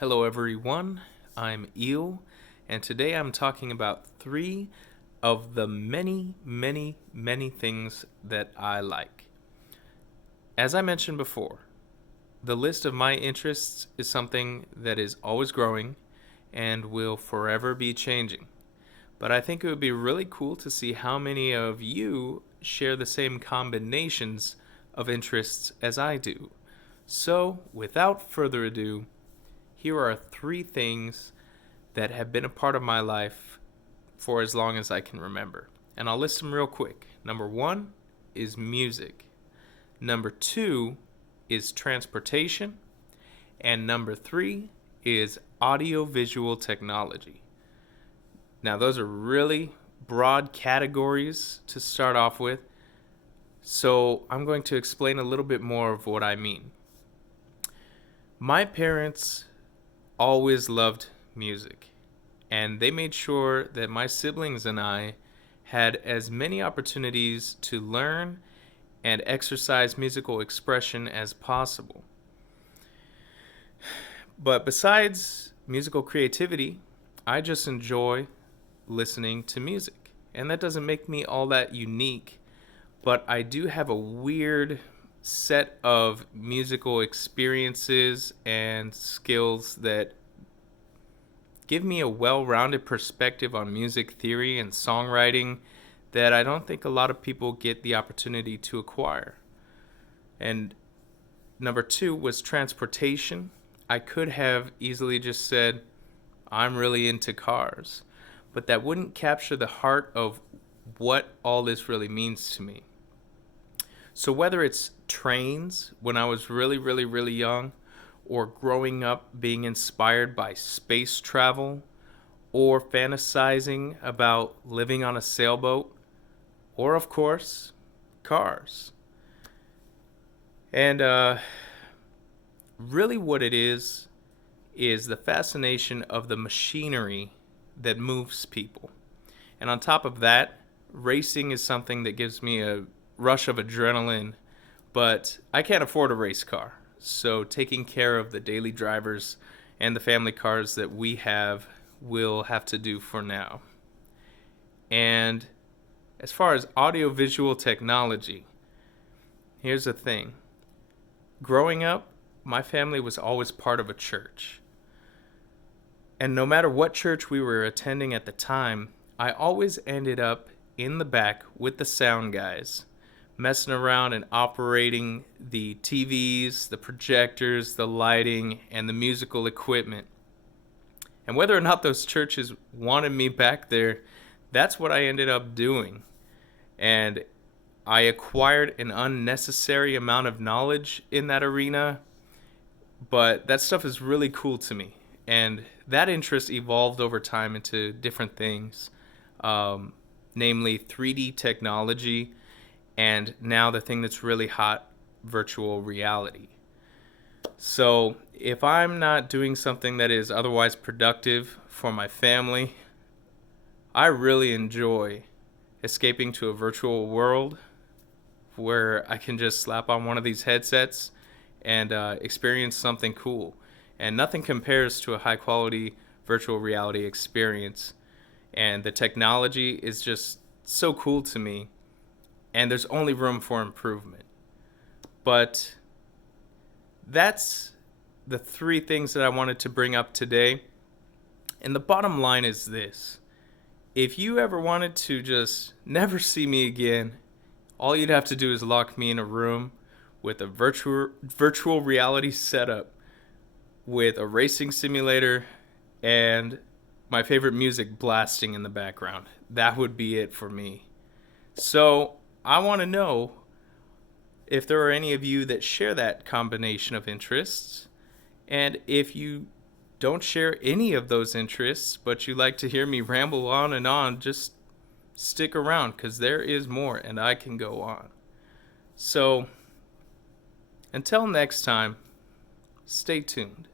Hello, everyone. I'm Eel, and today I'm talking about three of the many, many, many things that I like. As I mentioned before, the list of my interests is something that is always growing and will forever be changing. But I think it would be really cool to see how many of you share the same combinations of interests as I do. So, without further ado, here are three things that have been a part of my life for as long as I can remember. And I'll list them real quick. Number one is music. Number two is transportation. And number three is audiovisual technology. Now, those are really broad categories to start off with. So I'm going to explain a little bit more of what I mean. My parents always loved music, and they made sure that my siblings and I had as many opportunities to learn and exercise musical expression as possible. But besides musical creativity, I just enjoy listening to music. And that doesn't make me all that unique, but I do have a weird set of musical experiences and skills that give me a well-rounded perspective on music theory and songwriting that I don't think a lot of people get the opportunity to acquire. And number two was transportation. I could have easily just said, I'm really into cars, but that wouldn't capture the heart of what all this really means to me. So whether it's trains when I was really, really, really young, or growing up being inspired by space travel, or fantasizing about living on a sailboat, or of course, cars. And really, what it is the fascination of the machinery that moves people. And on top of that, racing is something that gives me a rush of adrenaline, but I can't afford a race car. So taking care of the daily drivers and the family cars that we have will have to do for now. And as far as audiovisual technology, here's the thing. Growing up, my family was always part of a church. And no matter what church we were attending at the time, I always ended up in the back with the sound guys, messing around and operating the TVs, the projectors, the lighting, and the musical equipment. And whether or not those churches wanted me back there, that's what I ended up doing. And I acquired an unnecessary amount of knowledge in that arena, but that stuff is really cool to me. And that interest evolved over time into different things, namely 3D technology, and now the thing that's really hot, virtual reality. So if I'm not doing something that is otherwise productive for my family, I really enjoy escaping to a virtual world where I can just slap on one of these headsets and experience something cool. And nothing compares to a high quality virtual reality experience. And the technology is just so cool to me. And there's only room for improvement. But that's the three things that I wanted to bring up today. And the bottom line is this: if you ever wanted to just never see me again, all you'd have to do is lock me in a room with a virtual reality setup with a racing simulator and my favorite music blasting in the background. That would be it for me. So I want to know if there are any of you that share that combination of interests. And if you don't share any of those interests, but you like to hear me ramble on, just stick around because there is more and I can go on. So until next time, stay tuned.